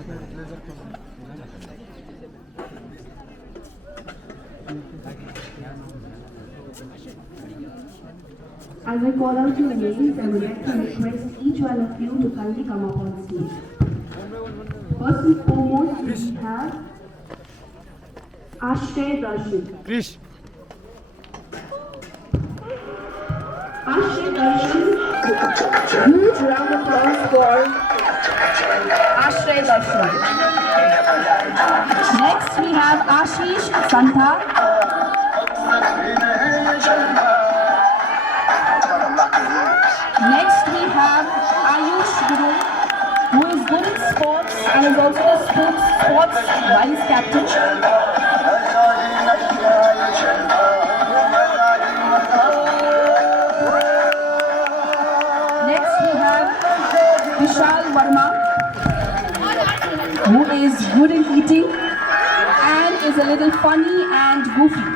As I call out your names, I would like to request each one of you to kindly come up on stage. First and foremost, we have Ashray Darshan. Krish. Ashray Darshan, huge round of applause for Ashray Darshan. Next we have Ashish Santha. Next we have Ayush Guru, who is good in sports and is also the sports vice captain. Next we have Vishal Verma, who is good in eating and is a little funny and goofy.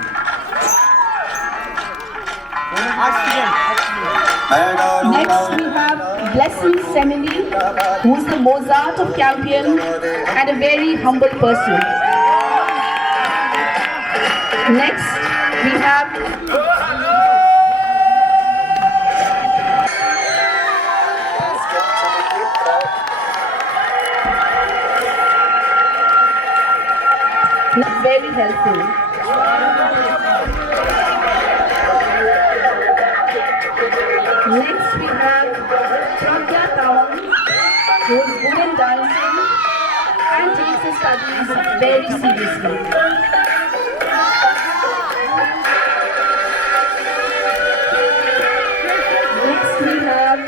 Next we have Blessing Semini, who is the Mozart of Campion and a very humble person. Next we have very helpful. Next we have Pragya Town, who is good in dancing and takes his studies very seriously.